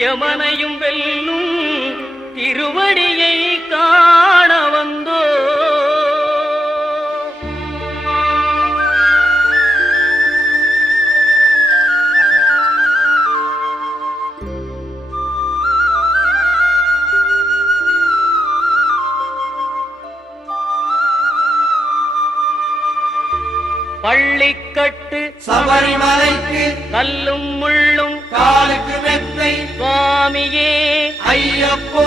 யமனையும் வெல்லும் திருவடியை காண வந்தோ. பள்ளிக்கட்டு சபரிமலைக்கு கல்லும் முள்ளும் காலுக்கு மெத்தை சுவாமியே ஐயப்போ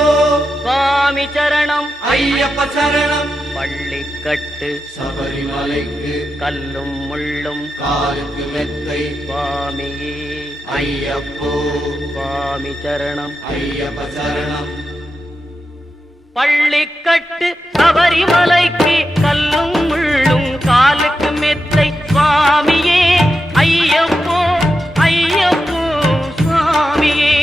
சுவாமி சரணம் ஐயப்ப சரணம். பள்ளிக்கட்டு சபரிமலைக்கு கல்லும் முள்ளும் காலுக்கு மெத்தை சுவாமியே ஐயப்போ சுவாமி சரணம் ஐயப்ப சரணம். பள்ளிக்கட்டு சபரிமலைக்கு கல்லும் முள்ளும் காலுக்கு மெத்தை சுவாமியே ஐயப்போ ஐயப்போ சுவாமியே.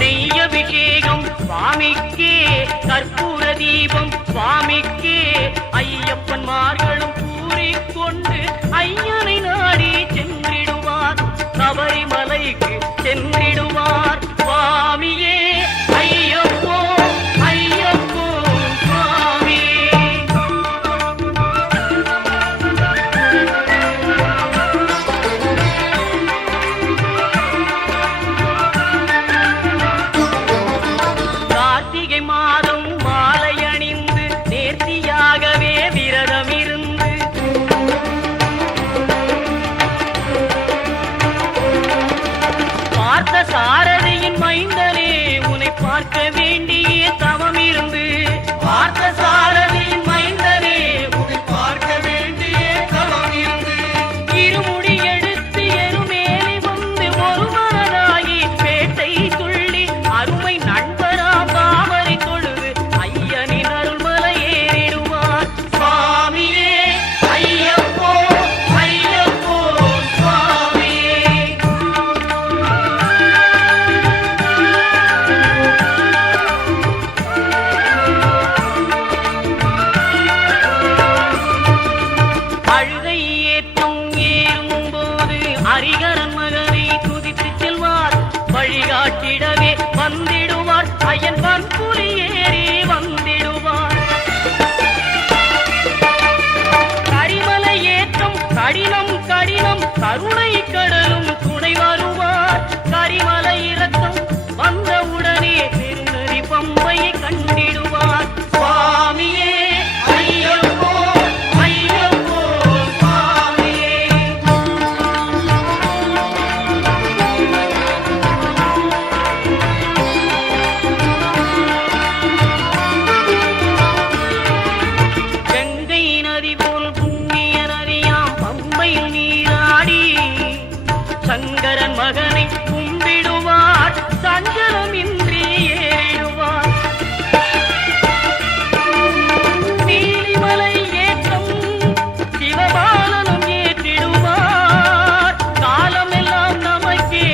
நெய்யபிஷேகம் சுவாமிக்கே கற்பூர தீபம் சுவாமிக்கே ஐயப்பன்மார்களும் கூறிக்கொண்டு ஐயனை நாடி சென்றிடுவார் சபரிமலைக்கு சென்றிடுவார் சுவாமியே ஐயப்போ ஐயப்போ சுவாமியே. கார்த்திகை மாதம் மாலை அணிந்து நேர்த்தியாகவே விரதம் இருந்து பார்த்த சாரதியின் மைந்தனே உன்னை பார்க்க வேண்டிய தவம் இருந்து பார்த்த சாரதியின் மைந்தனே உன்னை பார்க்க வேண்டிய தவம் இருந்து இருமுடி எடுத்து எருமேலி வந்து ஒரு மனதாகி பேட்டை துள்ளி அருமை நண்பரா பாவரை தொழுது ஐயனின் அருள்மலை ஏறிடுவார் சுவாமியே ஐயப்போ ஐயப்போ சுவாமியே. அழுகை ஏற்றும் ஏறும்போது ஹரிகரன் மகனை துதித்து செல்வார் வழிகாட்டிடவே வந்திடுவார் ஐயன் பன்புலி ஏறி வந்திடுவார். கரிமலை ஏற்றம் கடினம் கடினம் கருணை கடலும் துணை வருவார். கரிமலை இறக்கம் வந்தவுடனே திருநெறி பம்பையை கண்டிடுவார் சுவாமியே ஐயப்போ ஐயப்போ சுவாமியே. கங்கை நதி போல் புண்ணிய நதியாம் பம்பையில் நீராடி சங்கரன் மகனை கும்பிடுவார் சஞ்சலமின்றி ஏறிடுவார். நீலிமலை ஏற்றம் சிவபாலனும் ஏற்றிடுவார். காலமெல்லாம் நமக்கே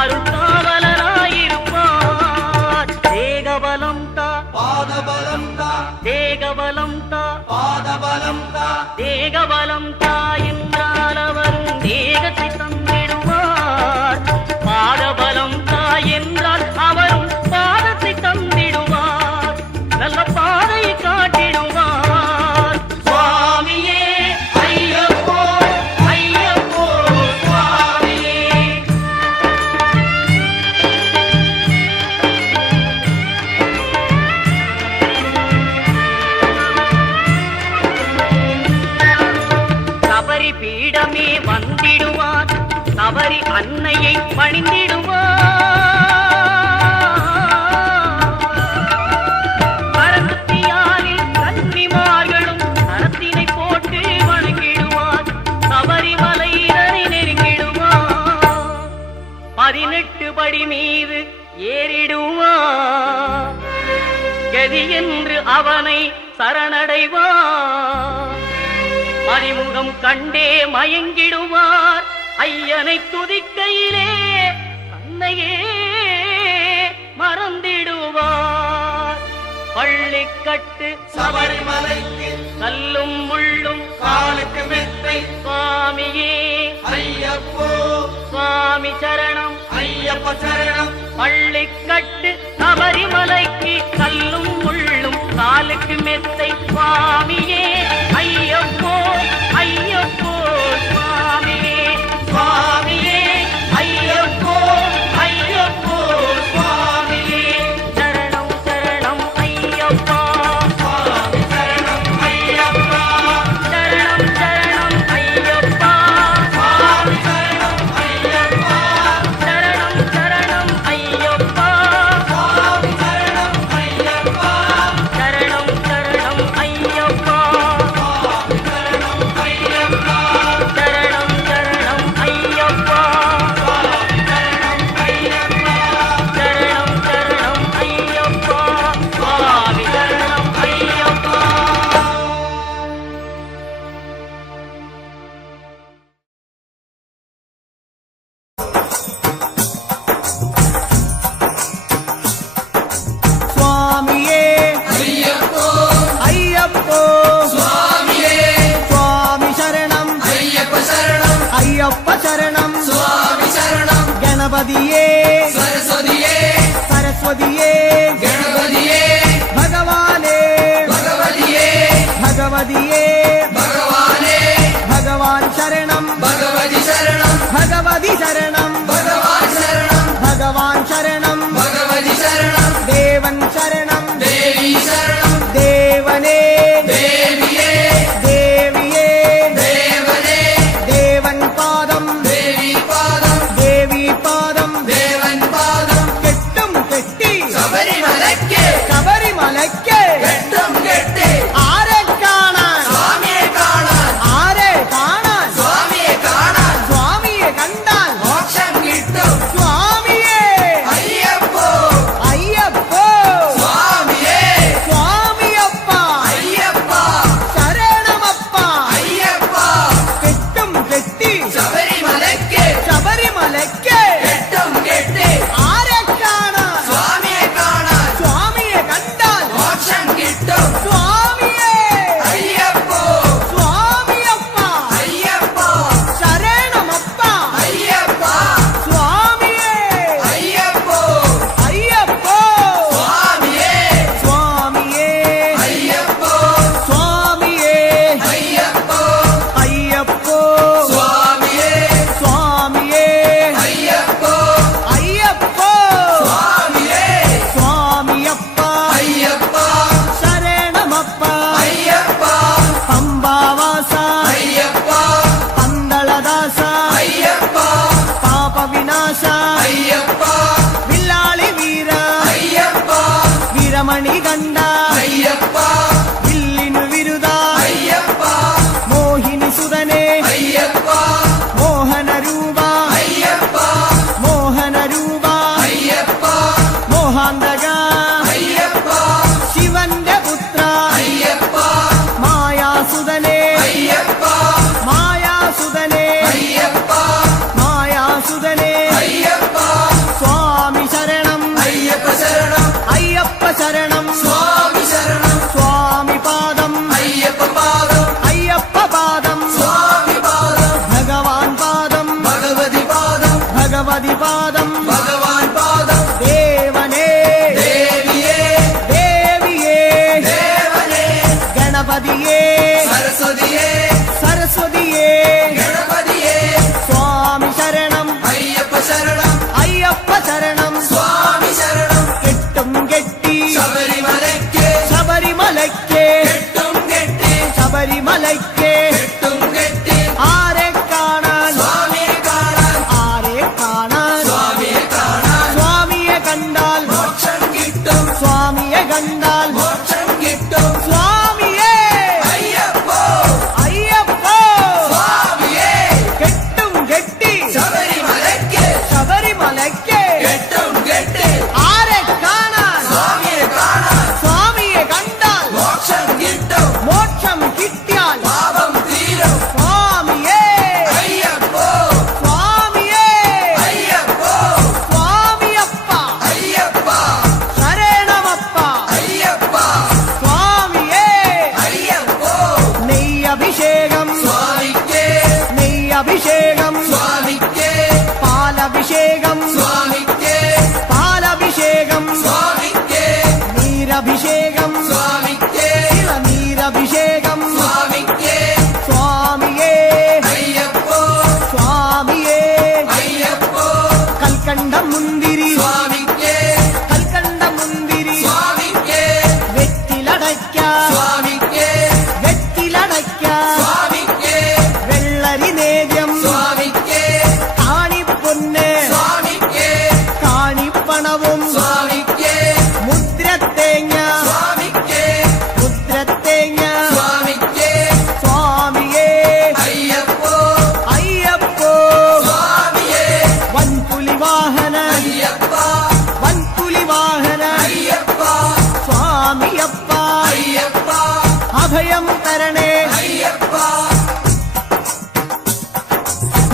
அருள்காவலராயிருப்பார். தேகபலம் தா பாதபலம் தா தேகபலம் தா பாதபலம் தா தேகபலம் தா என்றால் அவரும் தேகத்தை தந்திடுவார். பாதபலம் தா என்றால் அவரும் பாதத்தை தந்திடுவார். நல்ல பாதையை காட்டிடுவார் சுவாமியே ஐயப்போ ஐயப்போ சுவாமியே. சபரி பீடமே வந்திடுவார். சபரி அன்னையை பணிந்திடுவார். கரத்தியாலில் கன்னிமார்களும் கரத்தினை போட்டு வணங்கிடுவார். சபரிமலையினரை நெருங்கிடுவார். 18 படி மீது ஏறிடுவார். கதி என்று அவனை சரணடைவார். அறிமுகம் கண்டே மயங்கிடுவார். ஐயனை துதிக்கையிலே தன்னையே மறந்திடுவார். பள்ளிக்கட்டு சபரிமலைக்கு கல்லும் முள்ளும் காலுக்கு மெத்தை சுவாமியே சுவாமி சரணம் ஐயப்ப சரணம் பள்ளிக்கட்டு சபரிமலைக்கு கல்லும் முள்ளும் காலுக்கு மெத்தை சுவாமியே ஐயப்போ ஐயப்போ சுவாமியே சுவாமியே ஐயப்போ ஐயப்போ சுவாமியே சரணம் சரணம் ஐயப்பா சுவாமி சரணம் ஐயப்பா சரணம் சரணம் ஐயப்பா சுவாமி சரணம் ஐயப்பா சரணம் சரணம் ஐயப்பா சுவாமி சரணம் ஐயப்பா சரணம் சரணம் ஐயப்பா சுவாமி சரணம் ஐயப்பா சரணம் சரணம் ஐயப்பா சுவாமி சரணம் ஐயப்பா சரணம் சரணம் ஐயப்பா சுவாமி சரணம் ஐயப்பா சுவாமியே ஐயப்போ ஐயப்போ சுவாமியே சுவாமி சரணம் ஐயப்ப சரணம் ஐயப்ப சரணம் சுவாமி சரணம் கணபதியே சரஸ்வதியே சரஸ்வதியே கணபதியே பகவானே பகவதியே பகவதியே பகவானே பகவான் சரணம் பகவதி சரணம் பகவதி சரணம் பகவான் சரணம் பகவான் சரணம் பகவதி சரணம் தேவன் சரணம் தேவி சரணம் தேவனே தேவியே தேவியே தேவனே தேவன் பாதம் தேவி பாதம் தேவி பாதம் தேவன் பாதம் கெட்டும் கெட்டி ശബരിമലയ്ക്ക് ശബരിമലയ്ക്ക് കെട്ടും കെട്ടി ആരെ കാണാൻ സ്വാമിയെ കാണാൻ ആരെ കാണാൻ സ്വാമിയെ കാണാൻ സ്വാമിയെ കണ്ടാൽ മോക്ഷം കിട്ടും സ്വാമിയെ അയ്യപ്പോ അയ്യപ്പോ സ്വാമിയേ സ്വാമിയപ്പ അയ്യപ്പ ശരണമപ്പ അയ്യപ്പ കെട്ടും കെട്ടി ശബരിമലയ്ക്ക് ശബരിമലയ്ക്ക് കെട്ടും കെട്ടി ആരെ കാണാൻ സ്വാമിയെ കാണാൻ സ്വാമിയെ കണ്ടാൽ മോക്ഷം കിട്ടും സ്വാമിയെ അയ്യപ്പോ സ്വാമിയപ്പ അയ്യപ്പ ശരണമപ്പ അയ്യപ്പ സ്വാമിയെ അയ്യപ്പോ അയ്യപ്പോ സ്വാമിയേ സ്വാമിയേ അയ്യപ്പോ സ്വാമിയേ അയ്യപ്പോ അയ്യപ്പോ സ്വാമിയേ സ്വാമിയേ അയ്യപ്പോ അയ്യപ്പോ സ്വാമിയേ സ്വാമിയപ്പ അയ്യപ്പ ശരണമപ്പ അയ്യപ്പ പമ്പാവാസ അയ്യപ്പ പന്തളദാസ അയ്യപ്പ പാപവിനാശ അയ്യപ്പ വില്ലാളി വീര അയ്യപ്പ വീരമണി കണ്ട അയ്യപ്പ വില്ലിനു വിരുദ അയ്യപ്പ മോഹിനി സുതനെ അയ്യപ്പ മോഹന രൂപ അയ്യപ്പ മോഹന രൂപ അയ്യപ്പ മോഹാന്തക അയ്യപ്പ ശിവന്റെ പുത്ര അയ്യപ്പ മായാസുതനെ അയ്യപ്പ മായാസുതനെ അയ്യപ്പ മായാസുതനെ അയ്യപ്പ സ്വാമി ശരണം അയ്യപ്പ ശരണം അയ്യപ്പ ശരണം സ്വാമി ശരണം സ്വാമി പാദം അയ്യപ്പ പാദം അയ്യപ്പ പാദം സ്വാമി പാദം ഭഗവാൻ പാദം ഭഗവതി പാദം ഭഗവതി പാദം ഭഗവാൻ പാദം ദേവനേ ദേവിയേ ദേവിയേ ദേവനേ ഗണപതിയേ സരസ്വതിയേ സരസ്വതിയേ ഗണപതിയേ സ്വാമി ശരണം അയ്യപ്പ ശരണം അയ്യപ്പ ശരണം സ്വാമി ശരണം കെട്ടും കെട്ടി ശബരിമലയ്ക്ക് ശബരിമലയ്ക്ക് കെട്ടും കെട്ടി ശബരിമലയ്ക്ക് കെട്ടും കെട്ടി ആരെ കാണാൻ സ്വാമിയെ കാണാൻ ആരെ കാണാൻ സ്വാമിയെ കാണാൻ സ്വാമിയെ കണ്ടാൽ മോക്ഷം കിട്ടും സ്വാമിയെ കണ്ടാൽ മോക്ഷം കിട്ടും സ്വാമിയെ അയ്യപ്പോ അയ്യപ്പോ സ്വാമിയേ കെട്ടും കെട്ടി ശബരിമലയ്ക്ക് ശബരിമലയ്ക്ക് കെട്ടും കെട്ടി ആരെ കാണാൻ സ്വാമിയെ കാണാൻ സ്വാമിയെ കണ്ടാൽ മോക്ഷം കിട്ടും മോക്ഷം കിട്ടിയാൽ പാപം തരണേ അയ്യപ്പ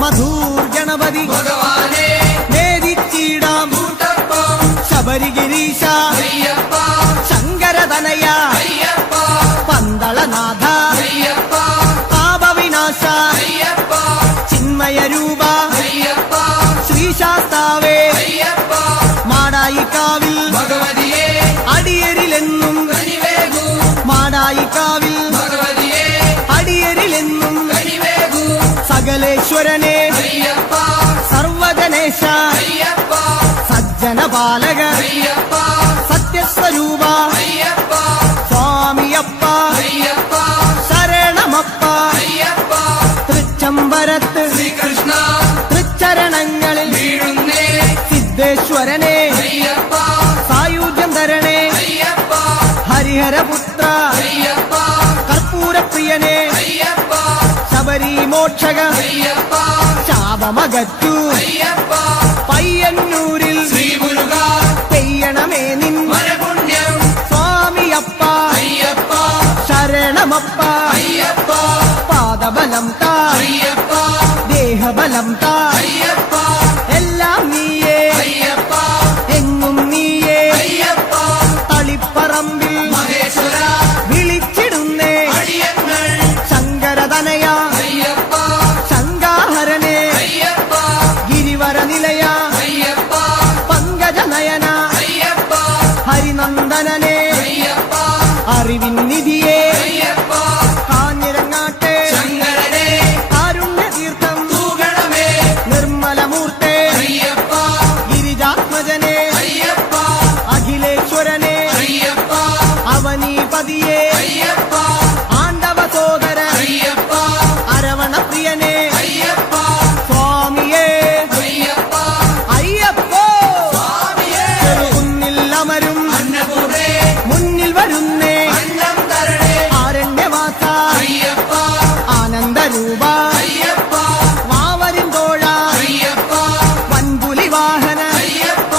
മധൂർ ഗണപതി ഭഗവാനെ നേദിച്ചിടാം കൂട്ടപ്പം ശബരിഗിരീശ അയ്യപ്പ ശങ്കരതനയ അയ്യപ്പ പന്തളനാഥ അയ്യപ്പ പാപവിനാശ അയ്യപ്പ ചിന്മയരൂപ അയ്യപ്പ ശ്രീശാസ്താവേ അയ്യപ്പ മാടായിക്കാവിൽ ഭഗവതിയെ അടിയരിലെന്നും കനിവേകൂ മാടായിക്കാവിൽ ഭഗവതിയെ അടിയരിലെന്നും കനിവേകൂ സകലേശ്വരനെ അയ്യപ്പ സർവജനേശ അയ്യപ്പ സജ്ജനപാലക അയ്യപ്പ സത്യസ്വരൂപ അയ്യപ്പ സ്വാമിയപ്പ അയ്യപ്പ ശരണമപ്പ അയ്യപ്പ തൃച്ചംബരത്ത് ശ്രീകൃഷ്ണ തൃച്ചരണങ്ങളിൽ വീഴുന്നേ സിദ്ധേശ്വരനെ അയ്യപ്പ സായുജ്യം തരണേ അയ്യപ്പ ഹരിഹരപുത്ര അയ്യപ്പ കർപ്പൂരപ്രിയനെ അയ്യപ്പ ശബരിമോക്ഷക അയ്യപ്പ ശാപമകറ്റു അയ്യപ്പ പയ്യന്നൂരിൽ ശ്രീമുരുക പെയ്യണമേ നിൻ മനപുണ്യം സ്വാമിയപ്പ അയ്യപ്പ ശരണമപ്പ അയ്യപ്പ പാദബലം താ അയ്യപ്പ ദേഹബലം താ അയ്യപ്പ എല്ലാം നീയേ അയ്യപ്പ എങ്ങും നീയേ അയ്യപ്പ തളിപ്പറമ്പിൽ മഹേശ്വര വിളിച്ചിടുന്നേ അടിയങ്ങൾ ശങ്കരതനയ അയ്യപ്പ ശങ്കാഹരനെ അയ്യപ്പ ഗിരിവര നിലയ അയ്യപ്പ പങ്കജനയന അയ്യപ്പ ഹരിനന്ദനനെ അയ്യപ്പ അറിവിൻ നിധിയെ അയ്യപ്പ കാഞ്ഞിരങ്ങാട്ടെ ശങ്കരനെ കാരുണ്യതീർത്ഥം തൂകണമേ നിർമ്മലമൂർത്തെ അയ്യപ്പ ഗിരിജാത്മജനെ അയ്യപ്പ അഖിലേശ്വരനെ അയ്യപ്പ അവനീപതിയെ അയ്യപ്പ ആണ്ടവ സോദര അയ്യപ്പ അരവണപ്രിയനെ അയ്യപ്പ സ്വാമിയേ അയ്യപ്പ അയ്യപ്പോ സ്വാമിയേ ചെറുകുന്നിൽ അമരും അന്നപൂർണേ മുന്നിൽ വരുന്നേ അന്നം തരണേ ആരണ്യവാസ അയ്യപ്പ ആനന്ദരൂപ അയ്യപ്പ വാവരിൻ തോഴ അയ്യപ്പ വൻപുലി വാഹന അയ്യപ്പ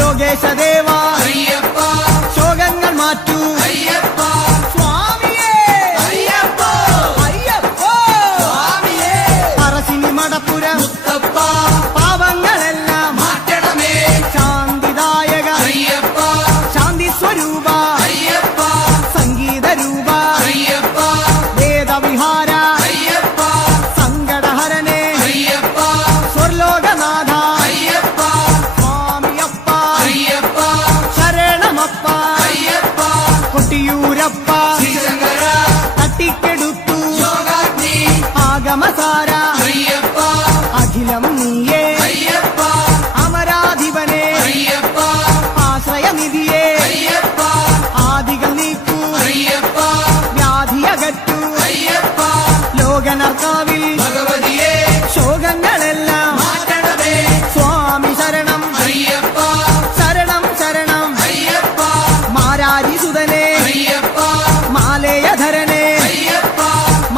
ലോകേശദേവ അയ്യപ്പ ശോകങ്ങൾ മാറ്റൂ അയ്യപ്പ സ്വാമിയേ അയ്യപ്പ അയ്യപ്പോ സ്വാമിയേ പറശ്ശിനി മടപ്പുര മുത്തപ്പ പാപങ്ങളെല്ലാം മാറ്റണമേ ശാന്തിദായക അയ്യപ്പ ശാന്തി സ്വരൂപ അയ്യപ്പ സംഗീതരൂപ അയ്യപ്പ വേദവിഹാര അയ്യപ്പ സങ്കടഹരനെ അയ്യപ്പ സ്വർലോകനാഥ അയ്യപ്പ സ്വാമിയപ്പ അയ്യപ്പ ശരണമപ്പ അയ്യപ്പ കൊട്ടിയൂരപ്പ ശ്രീശങ്കര തട്ടിക്കെടുത്തു യോഗാഗ്നി ആഗമസാര അയ്യപ്പ അഖിലം നീയേ അയ്യപ്പ അമരാധിപനെ അയ്യപ്പ ആശ്രയനിധിയെ അയ്യപ്പ ആദികൾ നീക്കൂ അയ്യപ്പ വ്യാധിയകറ്റു അയ്യപ്പ ലോകനർക്കാവിൽ ഭഗവതിയെ ശോകങ്ങളെല്ലാം മാറ്റണമേ സ്വാമി ശരണം അയ്യപ്പ ശരണം ശരണം അയ്യപ്പ മാരാരിസുതനെ അയ്യപ്പ മാലേയധരനെ അയ്യപ്പ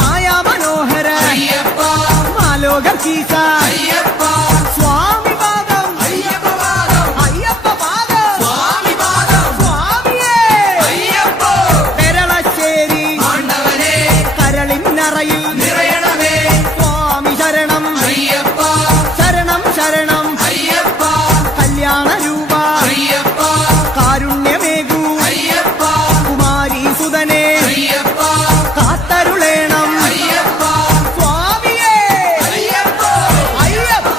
മായാമനോഹര അയ്യപ്പ മാലോകീസ അയ്യപ്പ സ്വാമി പാദം അയ്യപ്പ പാദം അയ്യപ്പ പാദം സ്വാമി പാദം സ്വാമിയേ അയ്യപ്പ പെരളശ്ശേരി ആണ്ടവനെ കരളിന്നറയിൽ നിറയണമേ സ്വാമി ശരണം അയ്യപ്പ ശരണം ശരണം അയ്യപ്പ കല്യാണരൂപ അയ്യപ്പ കാരുണ്യമേകൂ അയ്യപ്പ കുമാരീസുതനെ അയ്യപ്പ കാത്തരുളേണം അയ്യപ്പ സ്വാമിയേ അയ്യപ്പ അയ്യപ്പ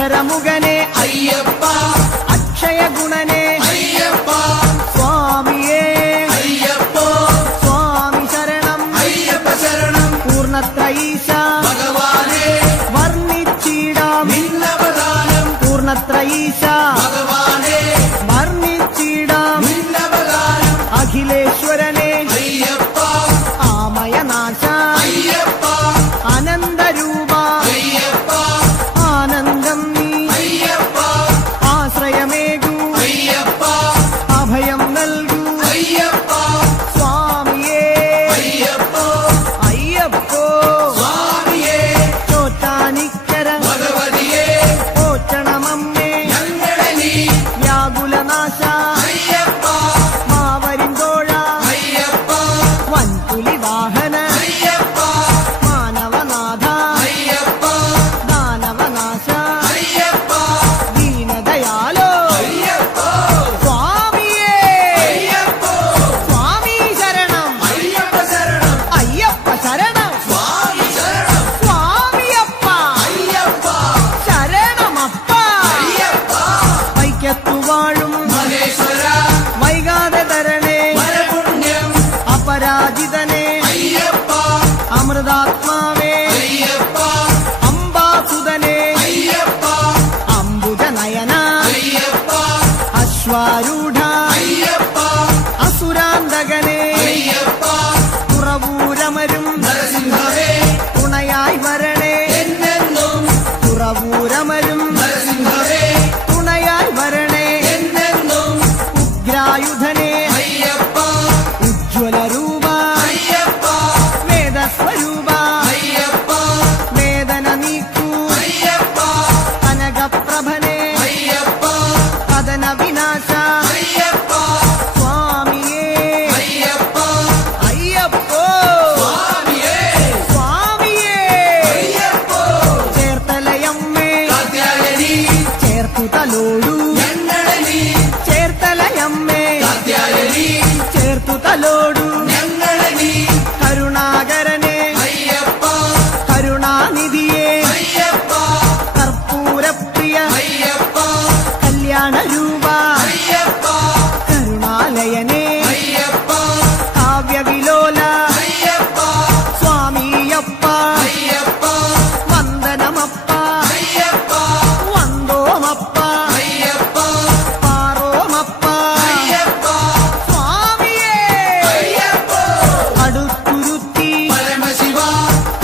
അക്ഷരമുഖനെ അയ്യപ്പ അക്ഷയഗുണനെ അയ്യപ്പ സ്വാമിയേ അയ്യപ്പോ സ്വാമി ശരണം അയ്യപ്പ ശരണം പൂർണ്ണത്രയീശ ഭഗവാനെ വർണ്ണിച്ചിടാം നിന്നവദാനം പൂർണ്ണത്രയീശ ഭഗവാനെ വർണ്ണിച്ചിടാം നിന്നവദാനം അഖിലേശ്വരനെ അയ്യപ്പ ആമയനാശ അയ്യപ്പ അനന്തരൂപ അയ്യപ്പ ആനന്ദം നീ അയ്യപ്പ ആശ്രയമേകൂ അയ്യപ്പ അഭയം നൽകൂ അയ്യപ്പ സ്വാമിയേ അയ്യപ്പോ അയ്യപ്പോ സ്വാമിയേ ചോറ്റാനിക്കര ഭഗവതിയെ പോറ്റണമമ്മേ ഞങ്ങളെ നീ വ്യാകുലനാശ അയ്യപ്പ മാവരിന്തോഴ അയ്യപ്പ വൻപുലി വാഹന അയ്യപ്പ മാനവനാഥ അയ്യപ്പ ദാനവനാശ അയ്യപ്പ ദീനദയാലോ അയ്യപ്പ സ്വാമിയേ അയ്യപ്പോ സ്വാമി ശരണം അയ്യപ്പ ശരണം അയ്യപ്പ ശരണം സ്വാമി ശരണം സ്വാമിയപ്പ അയ്യപ്പ ശരണമപ്പ അയ്യപ്പ വൈക്കത്തു വാഴും മഹേശ്വര വൈകാതെ തരണേ പരപുണ്യം അപരാജിതനെ അയ്യപ്പ അമൃതാത്മാവേ അയ്യപ്പ അംബാസുതനെ അയ്യപ്പ അംബുജനയന അയ്യപ്പ അശ്വാരൂഢ അയ്യപ്പ അസുരാന്തകനെ അയ്യപ്പ തുറവൂരമരും നരസിംഹവേ തുണയായി വരണേ എന്നെന്നും തുറവൂരമരും നരസിംഹവേ തുണയായി വരണേ എന്നെന്നും ഉഗ്രായുധനെ അയ്യപ്പ ഉജ്ജ്വലരൂപ അയ്യപ്പ വേദസ്വരൂപ അയ്യപ്പ വേദന നീക്കൂ അയ്യപ്പ കനകപ്രഭനെ അയ്യപ്പ കഥന വിനാശ അയ്യപ്പ സ്വാമിയേ അയ്യപ്പ അയ്യപ്പോ സ്വാമിയേ സ്വാമിയേ അയ്യപ്പോ ചേർത്തലയമ്മേ കാത്യായനി ചേർത്തു തലോടൂ ഞങ്ങളെ നീ ചേർത്തലയമ്മേ കാത്യായനി ചേർത്തു തലോടൂ ഞങ്ങളെ നീ കരുണാകരനെ അയ്യപ്പ കരുണാനിധിയെ അയ്യപ്പ കർപ്പൂരപ്രിയ അയ്യപ്പ കല്യാണരൂപ അയ്യപ്പ കരുണാലയനെ അയ്യപ്പ കാവ്യവിലോല അയ്യപ്പ സ്വാമിയപ്പ അയ്യപ്പ വന്ദനമപ്പ അയ്യപ്പ വന്തോമപ്പ അയ്യപ്പ പാറോമപ്പ അയ്യപ്പ സ്വാമിയേ അയ്യപ്പ അടുത്തുരുത്തി പരമശിവ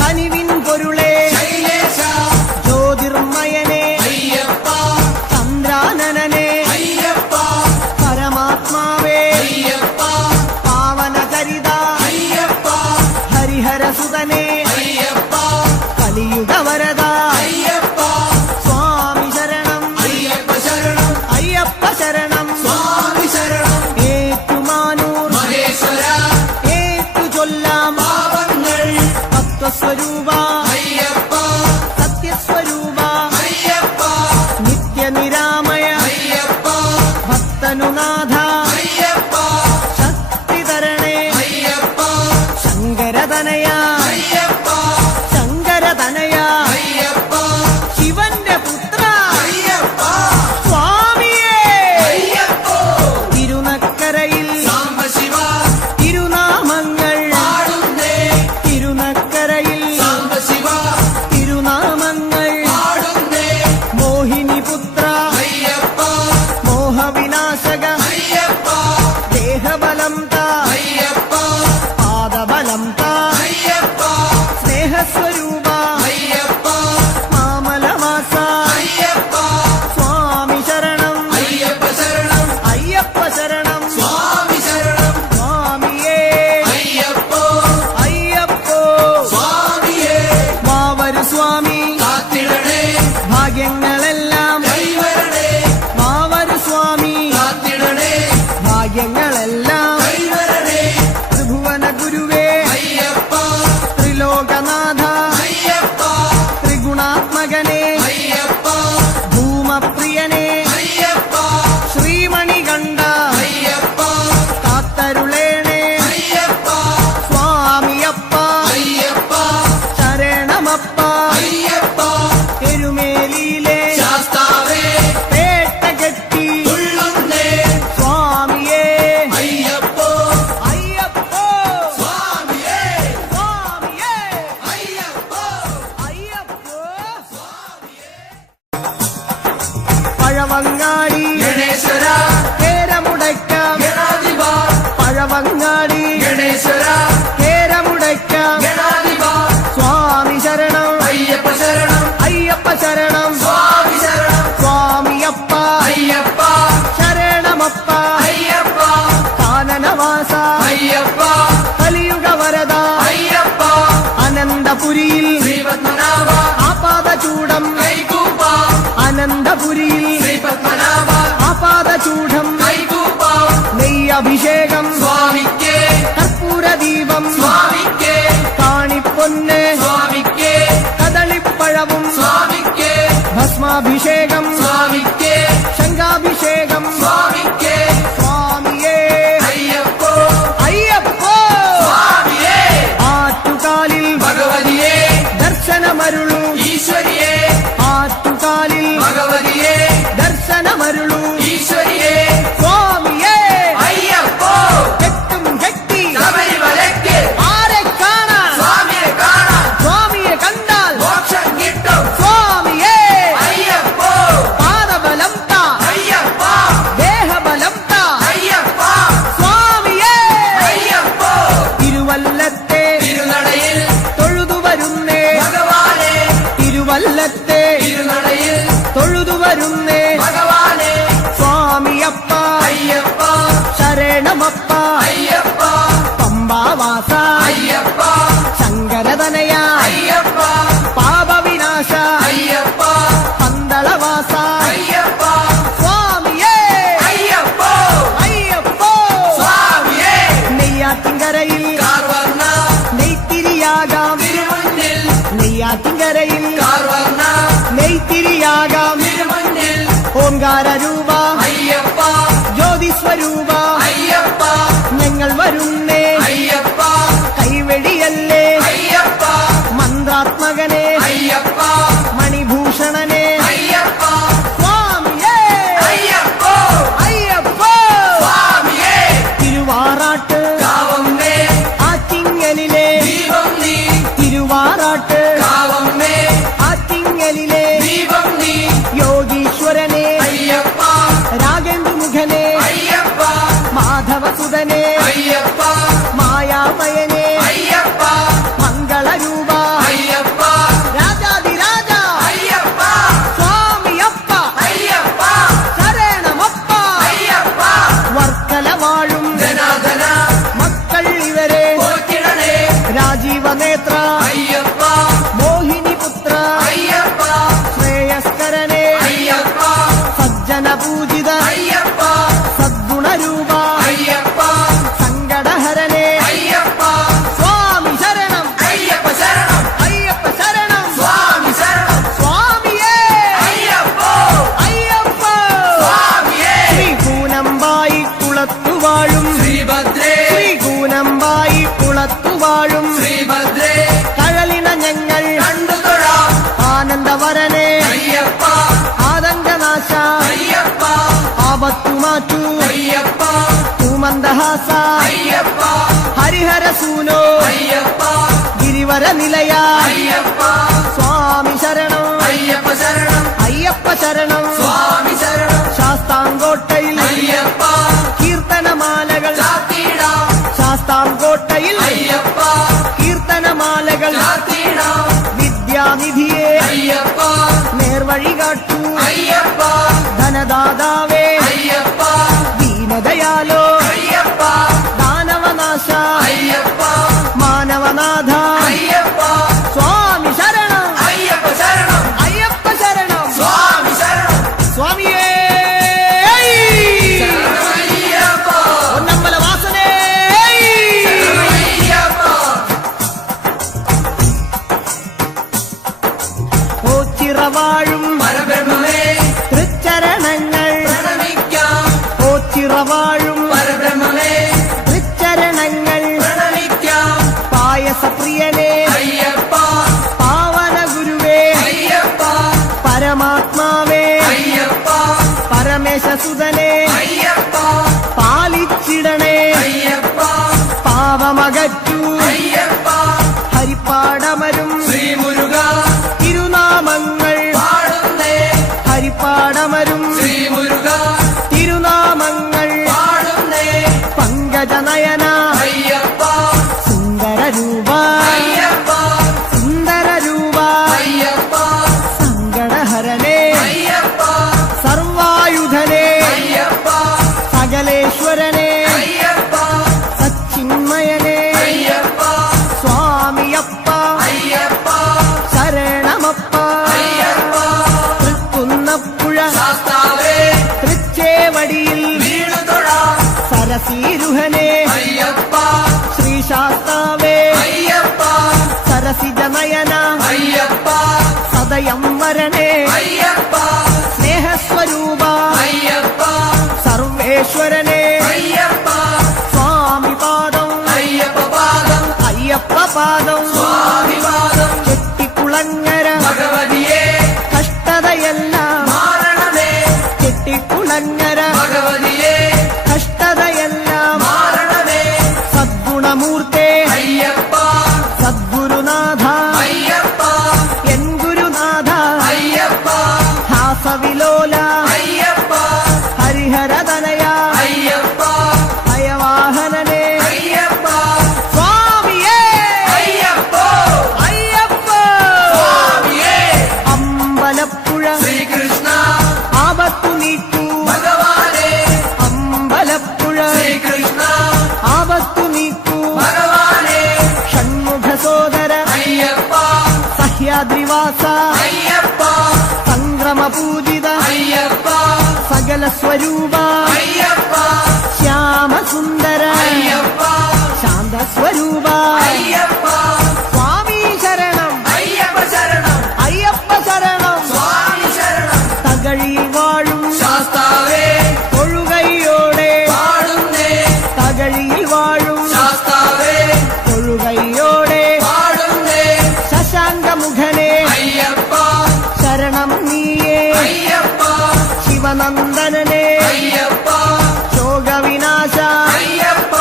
കനിവിൻ പൊരുളെ ശൈലേശ ജ്യോതിർമയനെ അയ്യപ്പ ചന്ദ്രാനനനെ അയ്യപ്പ പരമാത്മാവേ അയ്യപ്പ പാവനചരിത അയ്യപ്പ ഹരിഹരസുതനെ അയ്യപ്പ കലിയുഗവരദ അയ്യപ്പ സ്വാമി ശരണം അയ്യപ്പ ശരണം അയ്യപ്പ ശരണം സ്വാമി ശരണം ഏറ്റുമാനൂർ മഹേശ്വര ഏറ്റു ചൊല്ലാം പാവങ്ങൾ തത്വസ്വരൂപ അയ്യപ്പ സത്യസ്വരൂപ അയ്യപ്പ നിത്യനിരാമയ അയ്യപ്പ ഭക്തനുനാഥ അയ്യപ്പ ശക്തിധരണേ അയ്യപ്പ ശങ്കരതനയ അയ്യപ്പ ശങ്കരതനയ അയ്യപ്പ ശിവന്റെ പുത്ര അയ്യപ്പ സ്വാമിയേ അയ്യപ്പോ തിരുനക്കരയിൽ സാംബശിവ തിരുനാമങ്ങൾ പാടുന്നേ തിരുനക്കരയിൽ സാംബശിവ തിരുനാമങ്ങൾ പാടുന്നേ മോഹിനിപുത്ര അയ്യപ്പ മോഹവിനാശക അയ്യപ്പ ദേഹബലം താ അയ്യപ്പ പാദബലം താ അയ്യപ്പ സ്നേഹസ്വരൂപ അയ്യപ്പ മാമലവാസ അയ്യപ്പ സ്വാമി ശരണം അയ്യപ്പ ശരണം അയ്യപ്പ ശരണം സ്വാമി ശരണം സ്വാമിയേ അയ്യപ്പോ അയ്യപ്പോ സ്വാമിയേ മാവരു സ്വാമി കാത്തിടണേ ഭാഗ്യങ്ങളെല്ലാം കൈവരണേ മാവരു സ്വാമി കാത്തിടണേ ഭാഗ്യങ്ങളെല്ലാം കൈവരണേ ത്രിഭുവന ഗുരുവേ അയ്യപ്പ ത്രിലോകനാഥ അയ്യപ്പ ത്രിഗുണാത്മകനെ അയ്യപ്പ പഴവങ്ങാടി ഗണേശ്വര കേരമുടയ്ക്കാം ഗണാധിപ പഴവങ്ങാടി ഗണേശ്വര കേരമുടയ്ക്കാം ഗണാധിപ സ്വാമി ശരണം അയ്യപ്പ ശരണം അയ്യപ്പ ശരണം സ്വാമി ശരണം സ്വാമിയപ്പ അയ്യപ്പ ശരണമപ്പ അയ്യപ്പ കാനനവാസ അയ്യപ്പ കലിയുഗ വരദ അയ്യപ്പ അനന്തപുരിയിൽ ശ്രീപത്മനാഭ ആപാദചൂടം കൈകൂപ്പ അനന്തപുരിയിൽ ശ്രീപത്മനാഭ ആപാദചൂഢം കൈകൂപ്പ നെയ്യഭിഷേകം സ്വാമിക്ക് കർപ്പൂരദീപം സ്വാമിക്ക് കാണിപ്പൊന്ന് സ്വാമിക്ക് കദളിപ്പഴവും സ്വാമിക്ക് ഭസ്മാഭിഷേകം സ്വാമിക്ക് ശംഖാഭിഷേകം സ്വാമിക്ക് സ്വാമിയേ അയ്യപ്പോ അയ്യപ്പോ സ്വാമിയേ ആറ്റുകാലിൽ ഭഗവതിയേ ദർശനമരുളു ഈശ്വരിയേ ആറ്റുകാലിൽ ഭഗവതിയേ ദർശനമരുളു ഈശ്വരിയേ സ്വാമിയേ അയ്യപ്പോ കെട്ടും കെട്ടി ശബരിമലയ്ക്ക് ആരെ കാണാൻ സ്വാമിയെ കാണാൻ സ്വാമിയെ കണ്ടാൽ മോക്ഷം കിട്ടും സ്വാമിയേ അയ്യപ്പോ പാദബലം താ അയ്യപ്പ ദേഹബലം താ അയ്യപ്പ സ്വാമിയേ അയ്യപ്പോ തിരുവല്ലത്തെ തിരുനടയിൽ തൊഴുതു വരുന്നേ ഭഗവാനെ തിരുവല്ലത്തെ തിരുനടയിൽ തൊഴുതു വരുന്നേ ഭഗവാനെ സ്വാമിയപ്പ അയ്യപ്പ ശരണമപ്പ അയ്യപ്പ പമ്പാവാസ അയ്യപ്പ ശങ്കരതനയ അയ്യപ്പ പാപവിനാശ അയ്യപ്പ പന്തളവാസ അയ്യപ്പ സ്വാമിയേ അയ്യപ്പോ അയ്യപ്പോ സ്വാമിയേ നെയ്യാറ്റിൻകരയിൽ കാർവർണ്ണ നെയ്ത്തിരിയാകാം തിരുമുന്നിൽ നെയ്യാറ്റിൻകരയിൽ കാർവർണ്ണ നെയ്ത്തിരിയാകാം തിരുമുന്നിൽ ഓംകാരരൂപ അയ്യപ്പ ജ്യോതിസ്വരൂപ അയ്യപ്പ ഞങ്ങൾ വരുന്നേ അയ്യപ്പ കൈവെടിയല്ലേ അയ്യപ്പ മന്ത്രാത്മകനെ അയ്യപ്പ മണിഭൂഷണനെ അയ്യപ്പ സ്വാമിയേ അയ്യപ്പോ അയ്യപ്പോ സ്വാമിയേ തിരുവാറാട്ട് കാവമ്മേ ആറ്റിങ്ങലിലെ ദീപം നീ തിരുവാറാട്ട് കാവമ്മേ ആറ്റിങ്ങലിലെ ദീപം നീ യോഗീശ്വരനെ അയ്യപ്പ രാഗേന്ദ്രമുഖനെ അയ്യപ്പ മാധവസുതനെ അയ്യപ്പ മായാമയനെ അയ്യപ്പ മംഗളരൂപ അയ്യപ്പ രാജാതിരാജ അയ്യപ്പ സ്വാമിയപ്പ അയ്യപ്പ ശരണമപ്പ അയ്യപ്പ വർക്കല വാഴും ധനാധന മക്കൾ ഇവരെ പോറ്റിടണേ രാജീവനേത്ര അയ്യപ്പ മോഹിനിപുത്ര അയ്യപ്പ ശ്രേയസ്കരനെ അയ്യപ്പ സജ്ജന പൂജിത അയ്യപ്പ സദ്ഗുണരൂപ അയ്യപ്പ സങ്കടഹരനെ അയ്യപ്പ സ്വാമി ശരണം അയ്യപ്പ ശരണം അയ്യപ്പ ശരണം സ്വാമി ശരണം സ്വാമിയേ അയ്യപ്പോ അയ്യപ്പ സ്വാമിയേ ശ്രീകൂനമ്പായി കുളത്തുവാഴും ശ്രീഭദ്രേ ശ്രീകൂനമ്പായി കുളത്തുവാഴും ശ്രീഭദ്രേ കഴലിന ഞങ്ങൾ കണ്ടു തൊഴാം ആനന്ദവരനെ അയ്യപ്പ ആതങ്കനാശ അയ്യപ്പ ആപത്തുമാറ്റു അയ്യപ്പ തൂമന്ദഹാസ അയ്യപ്പ ഹരിഹരസൂനോ അയ്യപ്പ ഗിരിവര നിലയ അയ്യപ്പ സ്വാമി ശരണം അയ്യപ്പ ശരണം അയ്യപ്പ ശരണം സ്വാമി ശരണം ശാസ്താംകോട്ടയിൽ അയ്യപ്പ കീർത്തനമാലകൾ ചാത്തിടാം ശാസ്താംകോട്ടയിൽ അയ്യപ്പ കീർത്തനമാലകൾ ചാത്തിടാം വിദ്യാനിധിയെ അയ്യപ്പ നേർവഴി കാട്ടു അയ്യപ്പ ധനദാതാവേ അയ്യപ്പ ദീനദയാലോ അയ്യപ്പ ദാനവനാശ അയ്യപ്പ മാനവനാഥ അയ്യപ്പ സ്വാമി ശരണം അയ്യപ്പ ശരണം അയ്യപ്പ ശരണം സ്വാമി ശരണം സ്വാമിയേ അയ്യപ്പ പൊന്നമ്പല വാസനേ അയ്യപ്പ ഓച്ചിറവാഴും പരബ്രഹ്മമേ തൃച്ചരണങ്ങൾ പ്രണമിക്കാം ഓച്ചിറവാഴും പരബ്രഹ്മമേ തൃച്ചരണങ്ങൾ പ്രണമിക്കാം പായസപ്രിയനെ അയ്യപ്പ പാവന ഗുരുവേ അയ്യപ്പ പരമാത്മാവേ അയ്യപ്പ പരമേശസുതനെ അയ്യപ്പ പാലിച്ചിടണേ അയ്യപ്പ പാവമകറ്റു അയ്യപ്പ ഹരിപ്പാടമരും ശ്രീമുരുക തിരുനാമങ്ങൾ പാടുന്നേ ഹരിപ്പാടമരും ശ്രീ തുളസീരുഹനെ അയ്യപ്പ ശ്രീശാസ്താവേ അയ്യപ്പ സരസിജനയന അയ്യപ്പ സദയം വരണേ അയ്യപ്പ സ്നേഹസ്വരൂപ അയ്യപ്പ സർവേശ്വരനെ അയ്യപ്പ സ്വാമി പാദം അയ്യപ്പ പാദം അയ്യപ്പ പാദം സ്വാമി പാദം ചെട്ടിക്കുളങ്ങര ഭഗവതിയെ കഷ്ടതയെല്ലാം മാരണമേ ചെട്ടിക്കുളങ്ങര ഭഗവതിയെ കഷ്ടതയെല്ലാം മാരണമേ സദ്ഗുണമൂർത്തേ അയ്യപ്പ സദ്ഗുരുനാഥ അയ്യപ്പ എൻ ഗുരുനാഥ അയ്യപ്പ ഹാസവിലോല അയ്യപ്പ ഹരിഹരതനയ അയ്യപ്പ ഭയവാഹനനെ അയ്യപ്പ സ്വാമിയേ അയ്യപ്പ അയ്യപ്പ സ്വാമിയേ അമ്പലപ്പുഴ ശ്രീകൃഷ്ണ ആപത്തു നീക്കൂ ഭഗവാനേ അമ്പലപ്പുഴ ശ്രീകൃഷ്ണ ആപത്തു നീക്കൂ ഭഗവാനേ ഷൺമുഖ സോദര അയ്യപ്പ സഹ്യാദ്രിവാസ അയ്യപ്പ സംക്രമപൂജിത അയ്യപ്പ സകല സ്വരൂപ അയ്യപ്പ ശ്യാമസുന്ദര അയ്യപ്പ ശാന്തസ്വരൂപ അയ്യപ്പ സ്വാമി ശരണം അയ്യപ്പ ശരണം അയ്യപ്പ ശരണം സ്വാമി ശരണം തകഴി വാഴും ശാസ്താവേ തൊഴുകൈയോടെ പാടുന്നേ തകഴിയിൽ വാഴും ശാസ്താവേ തൊഴുകൈയോടെ പാടുന്നേ ശശാങ്കമുഖനെ അയ്യപ്പ ശരണം നീയേ അയ്യപ്പ ശിവനന്ദനനെ അയ്യപ്പ ശോകവിനാശ അയ്യപ്പ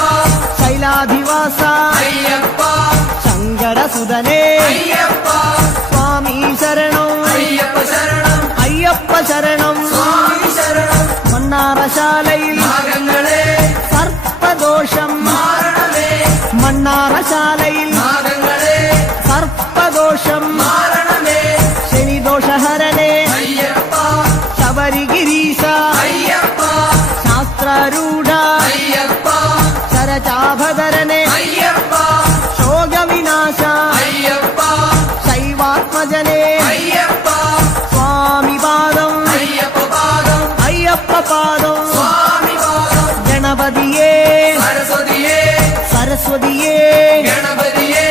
ശൈലാധിവാസ അയ്യപ്പ ശങ്കരസുതനെ അയ്യപ്പ സ്വാമി ശരണം അയ്യപ്പ ശരണം അയ്യപ്പ ശരണം സ്വാമി ശരണം മണ്ണാറശാലയിൽ നാഗങ്ങളെ സർപ്പദോഷം മാരണമേ മണ്ണാറശാലയിൽ നാഗങ്ങളെ സർപ്പദോഷം മാരണമേ ശനിദോഷഹരനെ അയ്യപ്പ ശബരിഗിരീശ അയ്യപ്പ ശാസ്ത്രരൂഢ അയ്യപ്പ ശരചാഭധരനെ അയ്യപ്പ ശോകവിനാശ അയ്യപ്പ ശൈവാത്മജനെ അയ്യപ്പ സ്വാമി പാദം അയ്യപ്പ പാദം അയ്യപ്പ പാദം സ്വാമി പാദം ഗണപതിയേ സരസ്വതിയെ സരസ്വതിയേ ഗണപതിയെ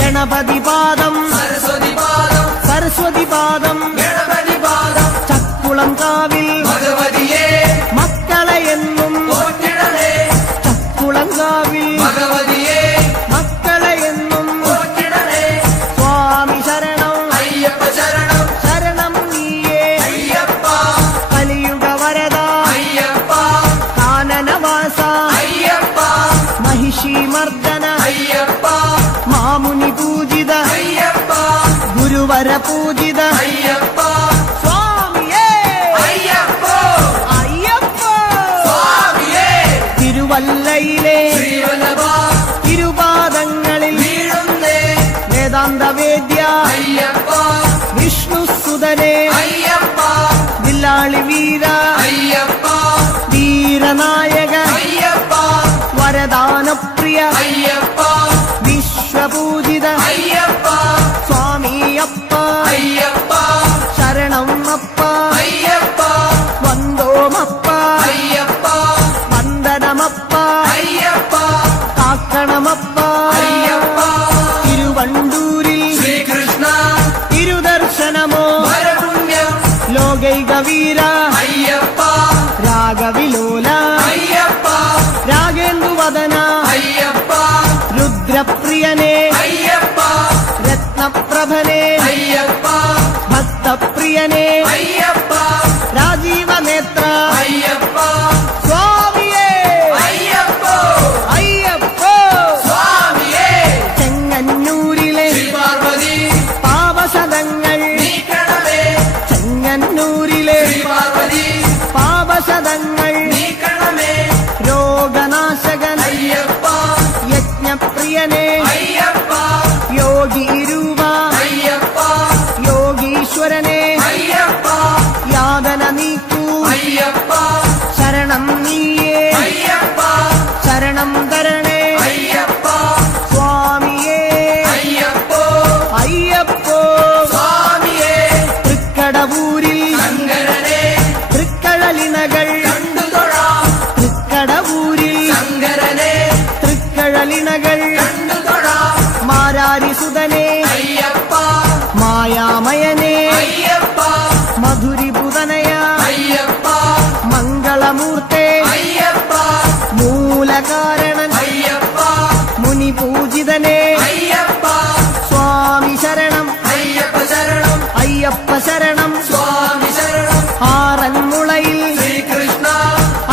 ഗണപതി പാദം സരസ്വതി പാദം സരസ്വതി പാദം ഗണപതി പാദം ചക്കുളം കാവിൽ ഭഗവതിയെ മക്കളെ എന്നും പോറ്റിടണേ ചക്കുളം കാവിൽ ഭഗവതിയെ മക്കളെ എന്നും പോറ്റിടണേ സ്വാമി ശരണം അയ്യപ്പ ശരണം ശരണം നീയേ അയ്യപ്പ കലിയുഗ വരദ അയ്യപ്പ കാനനവാസ അയ്യപ്പ മഹിഷി മർദ്ദന അയ്യപ്പ മാമുനി പൂജിത അയ്യപ്പ ഗുരുവര പൂജിത അയ്യപ്പ സ്വാമിയേ അയ്യപ്പ അയ്യപ്പ സ്വാമിയേ തിരുവല്ലയിലെ ശ്രീവല്ലഭ തിരുപാദങ്ങളിൽ വീഴുന്നേ വേദാന്തവേദ്യ അയ്യപ്പ വിഷ്ണുസുതനെ അയ്യപ്പ വില്ലാളി വീര അയ്യപ്പ വീരനായക അയ്യപ്പ വരദാനപ്രിയ അയ്യപ്പ വിശ്വപൂജിത അയ്യപ്പ സ്വാമിയപ്പ അയ്യപ്പ ശരണം അപ്പ അയ്യപ്പ വന്ദോമപ്പ അയ്യപ്പ വന്ദനമപ്പ അയ്യപ്പ കാക്കണമപ്പ അയ്യപ്പ തിരുവണ്ടൂരിൽ ശ്രീകൃഷ്ണ തിരുദർശനമോ വരപുണ്യം ലോകൈക വീര അയ്യപ്പ രാഗവിലോല അയ്യപ്പ രാഗേന്ദുവദന അയ്യപ്പ രുദ്രപ്രിയനെ അയ്യപ്പ രത്നപ്രഭനെ അയ്യപ്പ ഭക്തപ്രിയനെ അയ്യപ്പ രാജീവനേത്ര അയ്യപ്പ സ്വാമിയേ അയ്യപ്പ അയ്യപ്പ സ്വാമിയേ ചെങ്ങന്നൂരിലെ ശ്രീപാർവതി പാപശതങ്ങൾ നീക്കണമേ ചെങ്ങന്നൂരിലെ ശ്രീപാർവതി പാപശതങ്ങൾ നീക്കണമേ രോഗനാശകൻ അയ്യപ്പ യജ്ഞപ്രിയനെ അയ്യപ്പ യോഗീരൂപ അയ്യപ്പ യോഗീശ്വരനെ അയ്യപ്പ യാതന നീക്കൂ അയ്യപ്പ ശരണം നീയേ അയ്യപ്പ ശരണം തരണേ അയ്യപ്പ സ്വാമിയേ അയ്യപ്പ അയ്യപ്പോ സ്വാമിയേ തൃക്കടവൂരിൽ ശങ്കരനെ തൃക്കഴലിനകൾ കണ്ടു കാരണൻ അയ്യപ്പ മുനിപൂജിതനേ അയ്യപ്പ സ്വാമി ശരണം അയ്യപ്പ ശരണം അയ്യപ്പ ശരണം സ്വാമി ശരണം ആറന്മുളയിൽ ശ്രീകൃഷ്ണ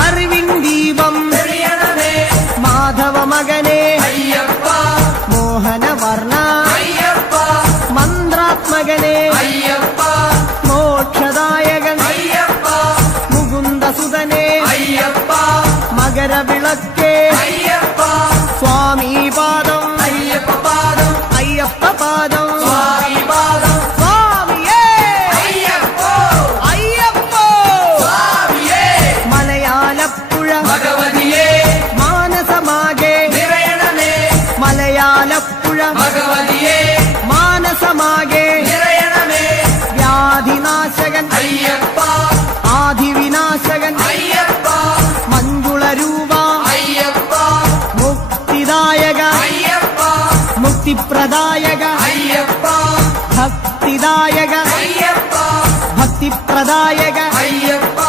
അറിവിൻ ദീപം തെളിയണമേ മാധവ മകനെ അയ്യപ്പ മോഹനവർണ അയ്യപ്പ മന്ത്രാത്മകനെ അയ്യപ്പ മോക്ഷദായകൻ അയ്യപ്പ മുകുന്ദസുതനെ അയ്യപ്പ മകരവിളക്കേ അയ്യപ്പ സ്വാമി പാദം അയ്യപ്പ പാദം അയ്യപ്പ പാദം സ്വാമി പാദം സ്വാമിയേ അയ്യപ്പോ അയ്യപ്പോ സ്വാമിയേ മലയാലപ്പുഴ ഭഗവതിയേ മാനസമാകെ നിറയണമേ മലയാലപ്പുഴ ഭഗവതിയേ മാനസമാകെ നിറയണമേ വ്യാധിനാശകൻ അയ്യപ്പ ആദിവിനാശകൻ അയ്യപ്പ മഞ്ജുളരൂപ അയ്യപ്പ മുക്തിദായക അയ്യപ്പ മുക്തിപ്രദായക അയ്യപ്പ ഭക്തിദായക അയ്യപ്പ ഭക്തിപ്രദായക അയ്യപ്പ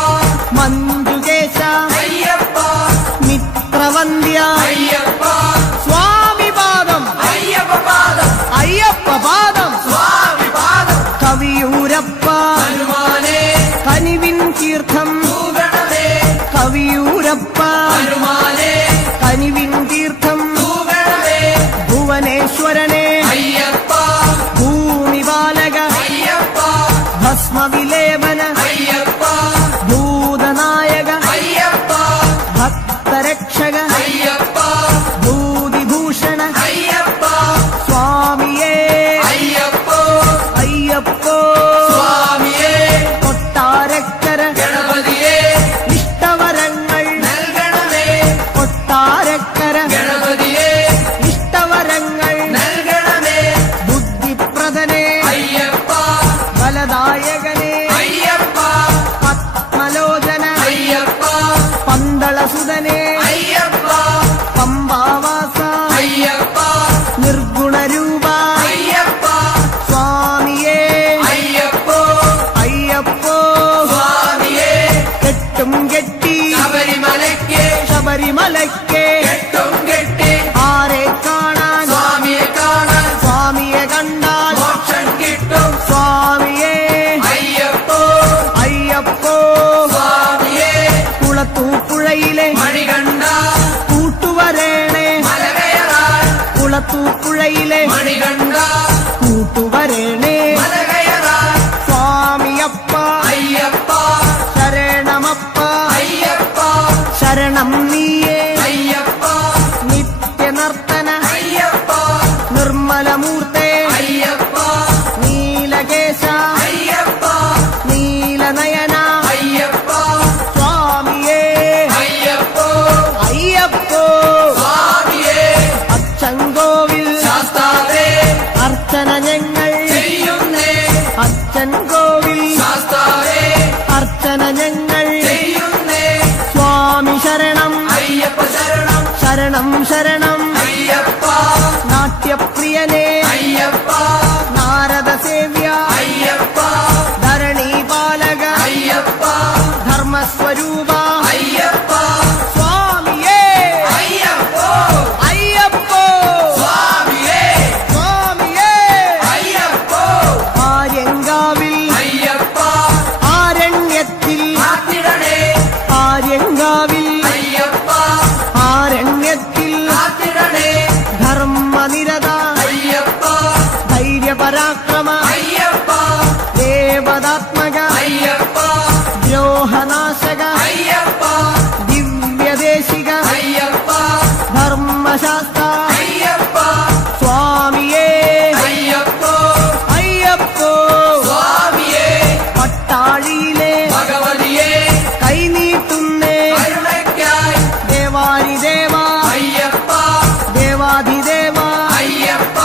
മഞ്ജുകേശ അയ്യപ്പ മിത്രവന്ദ്യ അയ്യപ്പ സ്വാമി പാദം അയ്യപ്പ പാദം അയ്യപ്പ പാദം സ്വാമി പാദം കവിയൂരപ്പ ഹനുമാനേ കനിവിൻ തീർത്ഥം തൂകണമേ കവിയൂരപ്പ ഹനുമാനേ കനിവിൻ തീർത്ഥം തൂകണമേ ഭുവനേശ്വരനെ അയ്യപ്പ ഭൂമിപാലക അയ്യപ്പ ഭസ്മവിലേപന അയ്യപ്പ ഭൂതനായക അയ്യപ്പ ഭക്തരക്ഷക അയ്യപ്പ ഭൂതിഭൂഷണ അയ്യപ്പ സ്വാമിയേ അയ്യപ്പോ അയ്യപ്പോ സ്വാമിയേ കൊട്ടാരക്കര ഗണപതിയേ ഇഷ്ടവരങ്ങൾ നൽകണമേ കൊട്ടാരക്കര ഗണപതിയേ ഇഷ്ടവരങ്ങൾ നൽകണമേ ബുദ്ധിപ്രദനെ അയ്യപ്പ ഫലദായകനെ അയ്യപ്പ പത്മലോചന അയ്യപ്പ പന്തളസുതനെ അയ്യപ്പ പമ്പാവാസ അയ്യപ്പ നിർഗുണരൂപ അയ്യപ്പ സ്വാമിയേ അയ്യപ്പോ അയ്യപ്പോ സ്വാമിയേ കെട്ടും കെട്ടി ശബരിമലയ്ക്ക് ശബരിമലയ്ക്ക് കെട്ടും കെട്ടി ആരെ കാണാൻ സ്വാമിയെ കാണാൻ സ്വാമിയെ കണ്ടാൽ മോക്ഷം കിട്ടും സ്വാമിയേ അയ്യപ്പോ അയ്യപ്പോ സ്വാമിയേ കുളത്തൂപ്പുഴയിലെ മണികണ്ഠ കൂട്ടുവരേണേ മലകയറാൻ കുളത്തൂപ്പുഴയിലെ മണികണ്ഠ കൂട്ടുവരേണേ മലകയറാൻ സ്വാമിയപ്പ അയ്യപ്പ ശരണമപ്പ അയ്യപ്പ ശരണം നീയേ അയ്യപ്പ നിത്യനർത്തന അയ്യപ്പ നിർമ്മലമൂർത്തേ അയ്യപ്പ നീലകേശ അയ്യപ്പ നീലനയന അയ്യപ്പ സ്വാമിയേ അയ്യപ്പോ അയ്യപ്പോ സ്വാമിയേ അച്ചൻകോവിൽ ശാസ്താവേ അർച്ചന ഞങ്ങൾ ചെയ്യുന്നേ അച്ചൻകോവിൽ ശാസ്താവേ അർച്ചന ഞങ്ങൾ ചെയ്യുന്നേ സ്വാമി ശരണം അയ്യപ്പ ശരണം ശരണം ശരണം അയ്യപ്പ നാട്യപ്രിയനേ അയ്യപ്പ നാരദ സേവ്യ അയ്യപ്പ ധരണീപാലക അയ്യപ്പ ധർമ്മസ്വരൂപ അയ്യപ്പ സ്വാമിയേ അയ്യപ്പോ അയ്യപ്പോ സ്വാമിയേ സ്വാമിയേ അയ്യപ്പോ ആര്യങ്കാവിൽ അയ്യപ്പ ആരണ്യത്തിൽ കാത്തിടണേ ആര്യങ്കാവിൽ അയ്യപ്പ ആരണ്യത്തിൽ കാത്തിടണേ ധർമ്മനിരത അയ്യപ്പ ധൈര്യപരാക്രമ അയ്യപ്പ ദേവതാത്മക അയ്യപ്പ ദ്രോഹനാശക അയ്യപ്പ ദിവ്യദേശിക അയ്യപ്പ ധർമ്മശാസ്ത്ര അയ്യപ്പ സ്വാമിയേ അയ്യപ്പോ അയ്യപ്പോ സ്വാമിയേ പട്ടാഴിയിലെ ഭഗവതിയേ കൈനീട്ടുന്നേ കരുണയ്ക്കായി ദേവാരിദേവ അയ്യപ്പ ദേവാധിദേവ അയ്യപ്പ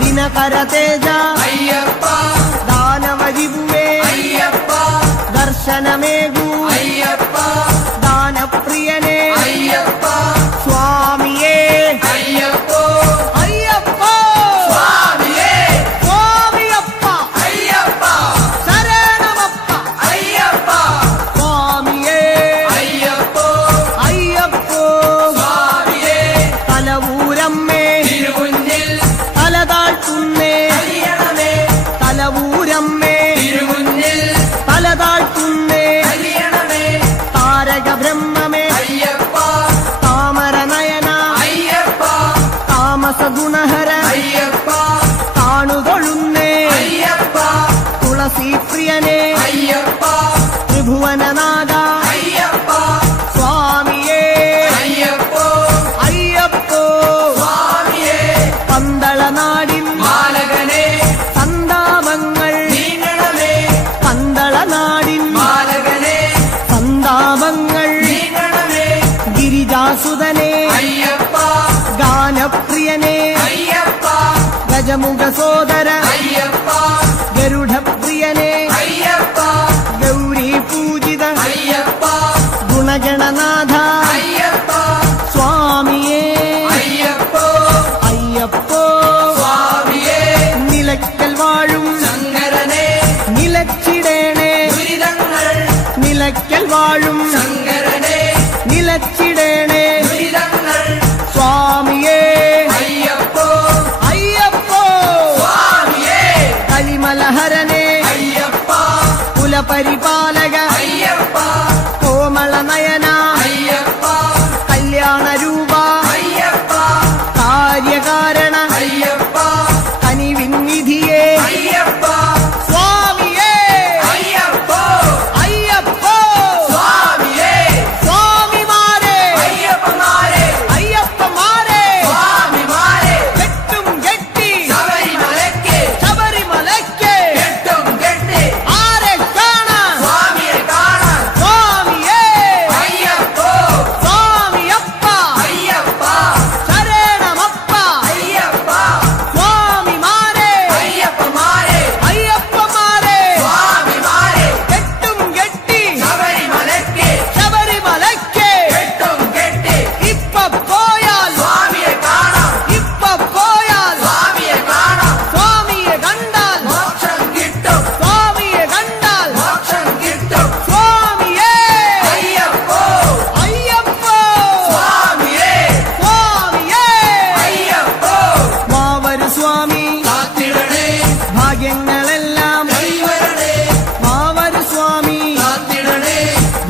ദിനകര തേജ അയ്യപ്പ ദാനവരിപുവേ അയ്യപ്പ ദർശനമേകൂ അയ്യപ്പ ദാനപ്രിയനേ അയ്യപ്പ സ്വാമിയേ അയ്യപ്പോ അയ്യപ്പോ സ്വാമിയേ സ്വാമിയപ്പ അയ്യപ്പ ശരണമപ്പ അയ്യപ്പ സ്വാമിയേ അയ്യപ്പോ അയ്യപ്പോ സ്വാമിയേ ത്രിഭുവനനാഥ അയ്യപ്പ സ്വാമിയേ അയ്യപ്പോ അയ്യപ്പോ സ്വാമിയേ പന്തളനാടിൻ മാലകനെ സന്താപങ്ങൾ നീങ്ങണമേ പന്തളനാടിൻ മാലകനെ സന്താപങ്ങൾ നീങ്ങണമേ ഗിരിജാസുതനെ അയ്യപ്പ ഗാനപ്രിയനെ അയ്യപ്പ ഗജമുഖ സോദര അയ്യപ്പ ഗരുഡപ്രിയനെ അയ്യപ്പ ഗൗരി പൂജിത അയ്യപ്പ ഗുണഗണനാഥ അയ്യപ്പ സ്വാമിയേ അയ്യപ്പോ അയ്യപ്പോ സ്വാമിയേ നിലയ്ക്കൽ വാഴും ശങ്കരനെ നിലച്ചിടേണേ ദുരിതങ്ങൾ നിലയ്ക്കൽ വാഴും ശങ്കരനെ നിലച്ചിടേണേ ദുരിതങ്ങൾ സ്വാമിയേ അയ്യപ്പോ അയ്യപ്പോ സ്വാമിയേ കലിമലഹരനെ അയ്യപ്പ കുലപരിപാലക അയ്യപ്പ കോമളനയന അയ്യപ്പ കല്യാണരൂപ അയ്യപ്പ കാര്യകാരണ അയ്യപ്പ കനിവിന്നിധിയേ അയ്യപ്പ സ്വാമിയേ അയ്യപ്പോ അയ്യപ്പോ സ്വാമിയേ സ്വാമിമാരെ അയ്യപ്പമാരെ അയ്യപ്പമാരെ സ്വാമിമാരെ കെട്ടും കെട്ടി ശബരിമലയ്ക്ക് ശബരിമലയ്ക്ക് കെട്ടും കെട്ടി ആരെ കാണാൻ സ്വാമിയെ കാണാൻ സ്വാമിയേ അയ്യപ്പോ സ്വാമിയപ്പ അയ്യപ്പ ശരണമപ്പ അയ്യപ്പ സ്വാമിമാരെ അയ്യപ്പമാരെ അയ്യപ്പമാരെ സ്വാമിമാരെ കെട്ടും കെട്ടി ശബരിമലയ്ക്ക് ശബരിമലയ്ക്ക് കെട്ടും കെട്ടി ഇപ്പ പോയാൽ സ്വാമിയെ കാണാം ഇപ്പ പോയാൽ സ്വാമിയെ കാണാം സ്വാമിയെ കണ്ടാൽ മോക്ഷം കിട്ടും സ്വാമിയെ കണ്ടാൽ മോക്ഷം കിട്ടും സ്വാമിയേ അയ്യപ്പോ അയ്യപ്പോ സ്വാമിയേ സ്വാമിയേ അയ്യപ്പോ മാവരു സ്വാമി കാത്തിടണേ ഭാഗ്യങ്ങളെല്ലാം കൈവരണേ മാവരു സ്വാമി കാത്തിടണേ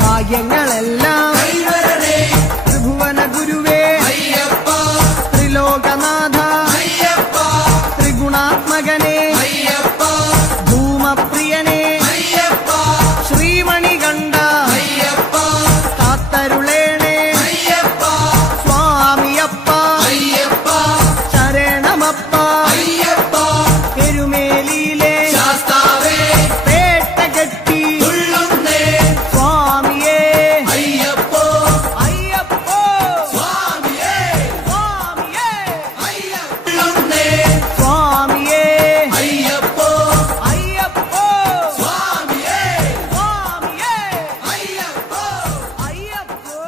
ഭാഗ്യങ്ങളെല്ലാം കൈവരണേ ത്രിഭുവന ഗുരുവേ അയ്യപ്പ ത്രിലോകനാഥ അയ്യപ്പ ത്രിഗുണാത്മകനെ അയ്യപ്പ ധൂമപ്രിയനെ അയ്യപ്പ ശ്രീമണികണ്ഠ അയ്യപ്പ കാത്തരുളേണേ അയ്യപ്പ സ്വാമിയപ്പ അയ്യപ്പ ശരണമപ്പ അയ്യപ്പ എരുമേലിയിലെ ശാസ്താവേ പേട്ട കെട്ടി തുള്ളുന്നേ സ്വാമിയേ അയ്യപ്പോ അയ്യപ്പോ സ്വാമിയേ സ്വാമിയേ അയ്യപ്പുള്ളുന്നേ സ്വാമിയേ അയ്യപ്പോ അയ്യപ്പോ സ്വാമിയേ സ്വാമിയേ അയ്യപ്പോ അയ്യപ്പോ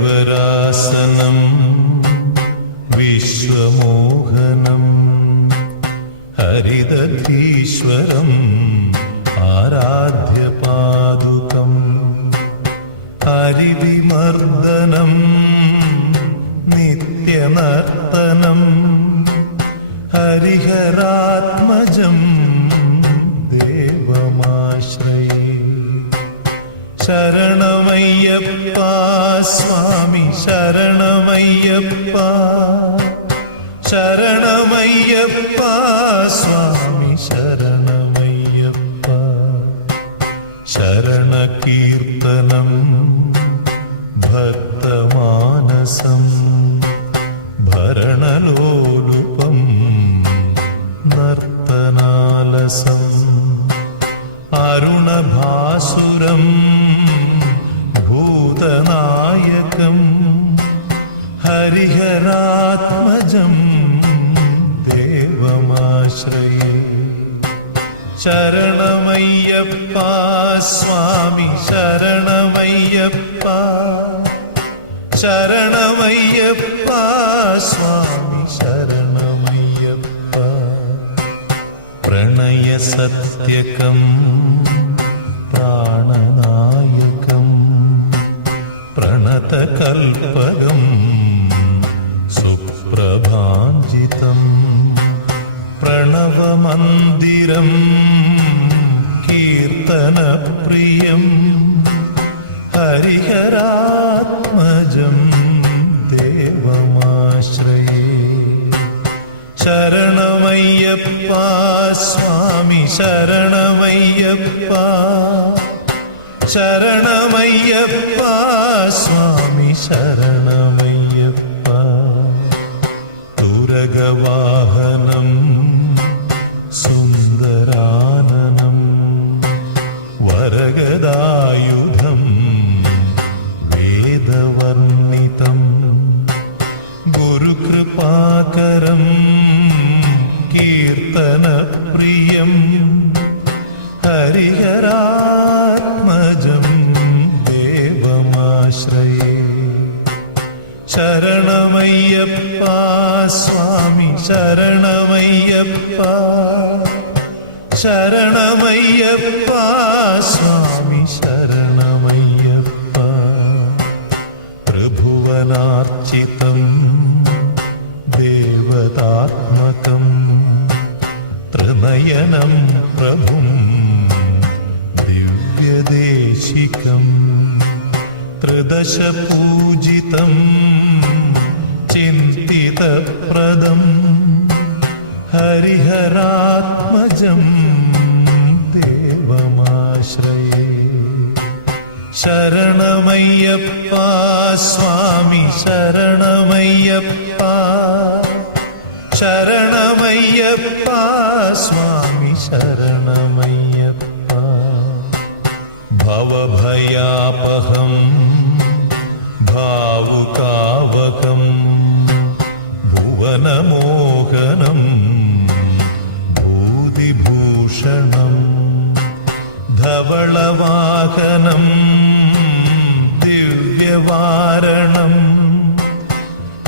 ഹരിവരാസനം വിശ്വമോഹനം ഹരിദധീശ്വരം ആരാധ്യപാദുകം ഹരിവിമർദ്ദനം നിത്യനർത്തനം ഹരിഹരാത്മജം ദേവമാശ്രയേ ശരണമയ്യപ്പ സ്വാമി ശരണമയ്യപ്പ ശരണമയ്യപ്പ സ്വാമി ശരണമയ്യപ്പ ശരണകീർത്തനം ഭക്തമാനസം ഭരണലോലുപം നർത്തനാലസം അരുണഭാസുരം ഭൂതനായകം ഹരിഹരാത്മജം ദേവമാശ്രയേ ശരണമയ്യപ്പ സ്വാമി ശരണമയ്യപ്പ ശരണമയ്യപ്പ സ്വാമി ശരണമയ്യപ്പ പ്രണയസത്യകം പ്രാണനായകം പ്രണതകൽപകം സുപ്രഭാഞ്ജിതം പ്രണവമന്ദിരം കീർത്തന കീർത്തനപ്രിയം ഹരിഹരാത്മജം ദേവമാശ്രയേ. ശരണമയ്യപ്പ സ്വാമി ശരണമയ്യപ്പ, ശരണമയ്യപ്പ സ്വാമി ശരണമയ്യപ്പ. തുരഗവാഹനം സുന്ദരാനനം വരഗദായുധം വേദവർണിതം ഗുരുകൃപാകരം കീർത്തനപ്രിയം ഹരിഹരാത്മജം ദേവമാശ്രയേ. ശരണമയ്യപ്പ സ്വാമി ശരണമയ്യപ്പ, ശരണമയ്യപ്പ സ്വാമി ശരണമയ്യപ്പ. ത്രിഭുവനാർച്ചിതം ദേവതാത്മകം ത്രിനയനം പ്രഭും ദിവ്യദേശികം. ത്രിദശപൂജിതം ചിന്തിതപ്രദം ഹരിഹരാത്മജം ദേവമാശ്രയേ. ശരണമയ്യപ്പ സ്വാമി ശരണമയ്യപ്പ, ശരണമയ്യപ്പ സ്വാമി ശരണമയ്യപ്പ. ഭവഭയാപഹം ഭാവുകാവകം ഭുവനമോഹനം ഭൂതിഭൂഷണം ധവളവാഹനം ദിവ്യവാരണം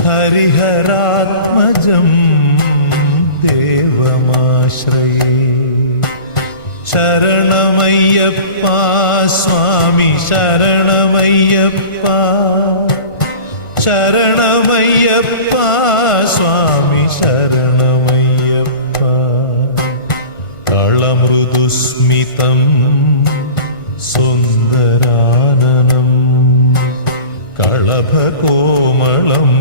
ഹരിഹരാത്മജം ദേവമാശ്രയേ. ശരണമയ്യപ്പ സ്വാമി ശരണമയ്യപ്പ, ശരണമയ്യപ്പ സ്വാമി ശരണമയ്യപ്പ. കളമൃദുസ്മിതം സുന്ദരാനനം കളഭകോമളം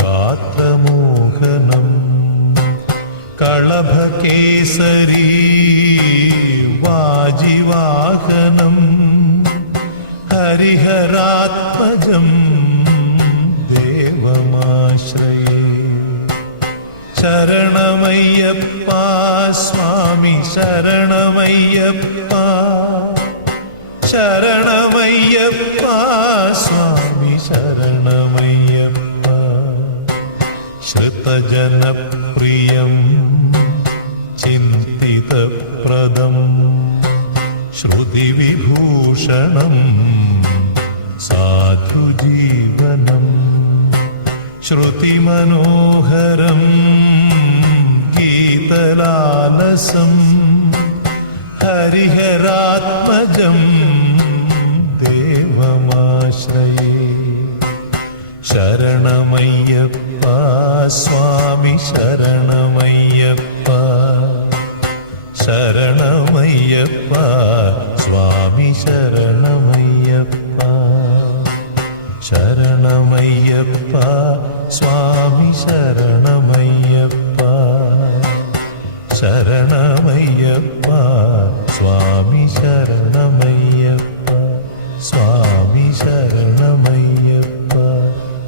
ഗാത്രമോഹനം കളഭകേസരീ വാജിവാഹനം ഹരിഹരാത്മജം ദേവമാശ്രയേ. ശരണമയ്യപ്പ സ്വാമി ശരണമയ്യപ്പ, ശരണമയ്യപ്പ സ്വാമി ശരണമയ്യപ്പ. ശ്രുതജനപ്രിയം ചിന്തിതപ്രദം ശ്രുതിവിഭൂഷണം സാധുജീവനം ശ്രുതിമനോഹരം ഗീതലാലസം ഹരിഹരാത്മജം ദേവമാശ്രയേ. ശരണമയ്യപ്പ സ്വാമി ശരണമയ്യപ്പ, ശരണമയ്യപ്പ സ്വാമി ശരണമയ്യപ്പ, ശരണമയ്യപ്പ സ്വാമി ശരണമയ്യപ്പ, ശരണമയ്യപ്പ സ്വാമി ശരണമയ്യപ്പ, സ്വാമി ശരണമയ്യപ്പ,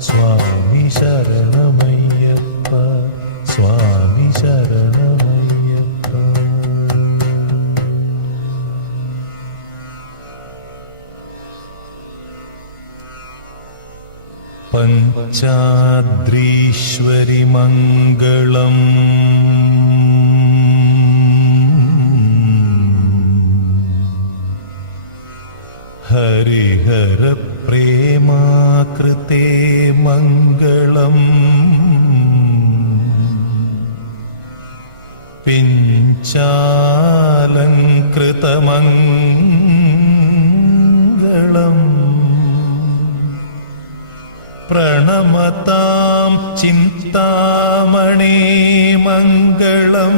സ്വാമി ശരണമയ്യപ്പ, സ്വാമി ശരണമയ്യപ്പ. പഞ്ചാദ്രീശ്വരി മംഗളം ഹരിഹര പ്രേമാകൃതേ മംഗളം പിഞ്ചാലങ്കൃതമംഗളം പ്രണമതാം ചിന്താമണേ മംഗളം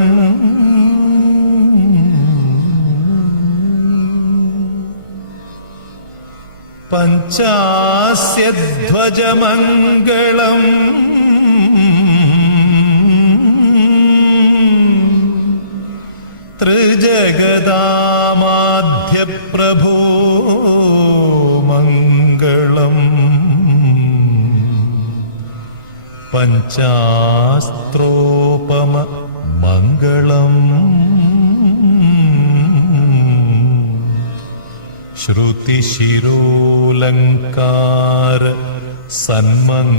പഞ്ചാസ്യധ്വജമംഗളം ത്രിജഗദാമാധ്യപ്രഭോ മംഗളം പഞ്ചാസ്ത്രോപമ മംഗളം ശ്രുതിശിരോലങ്കാര സന്മംഗളം